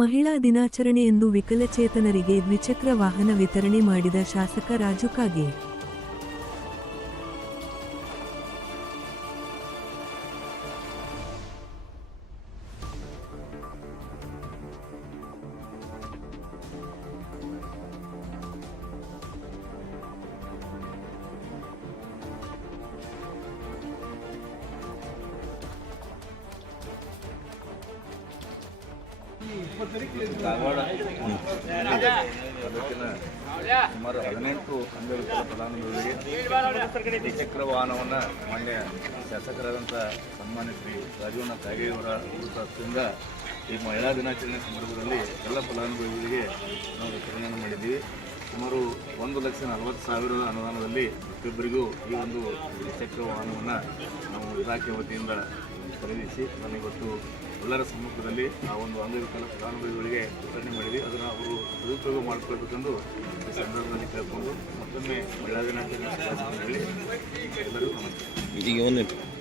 ಮಹಿಳಾ ದಿನಾಚರಣೆಯಂದು ವಿಕಲಚೇತನರಿಗೆ ದ್ವಿಚಕ್ರ ವಾಹನ ವಿತರಣೆ ಮಾಡಿದ ಶಾಸಕ ರಾಜು ಕಾಗೆ. ಧಾರವಾಡ ತಾಲೂಕಿನ ಸುಮಾರು 18 ಅಂಗವಿಕಲ ಫಲಾನುಭವಿಗಳಿಗೆ ದ್ವಿಚಕ್ರ ವಾಹನವನ್ನು ಮಾನ್ಯ ಶಾಸಕರಾದಂಥ ಸನ್ಮಾನ್ಯ ಶ್ರೀ ರಾಜೀವ್ ಕಾಗೇಯವರ ಹುಟ್ಟುಹಬ್ಬದಿಂದ ಈ ಮಹಿಳಾ ದಿನಾಚರಣೆ ಸಂದರ್ಭದಲ್ಲಿ ಎಲ್ಲ ಫಲಾನುಭವಿಗಳಿಗೆ ನಾವು ವಿತರಣೆಯನ್ನು ಮಾಡಿದ್ದೀವಿ. ಸುಮಾರು 1,40,000 ಅನುದಾನದಲ್ಲಿ ಪ್ರತಿಯೊಬ್ಬರಿಗೂ ಈ ಒಂದು ದ್ವಿಚಕ್ರ ವಾಹನವನ್ನು ನಾವು ಇಲಾಖೆ ವತಿಯಿಂದ ಖರೀದಿಸಿ ನನಗೊತ್ತು ಎಲ್ಲರ ಸಮ್ಮುಖದಲ್ಲಿ ಆ ಒಂದು ಅಂಗವಿಕಲ ಫಲಾನುಭವಿಗಳಿಗೆ ವಿತರಣೆ ಮಾಡಿದ್ವಿ. ಅದನ್ನು ಅವರು ಸದುಪಯೋಗ ಮಾಡಿಕೊಳ್ಬೇಕೆಂದು ಈ ಸಂದರ್ಭದಲ್ಲಿ ಕೇಳಿಕೊಂಡು ಮತ್ತೊಮ್ಮೆ ಮಹಿಳಾ ದಿನಾಚರಣೆ ಹೇಳಿ ಎಲ್ಲರಿಗೂ ನಮಸ್ಕಾರ.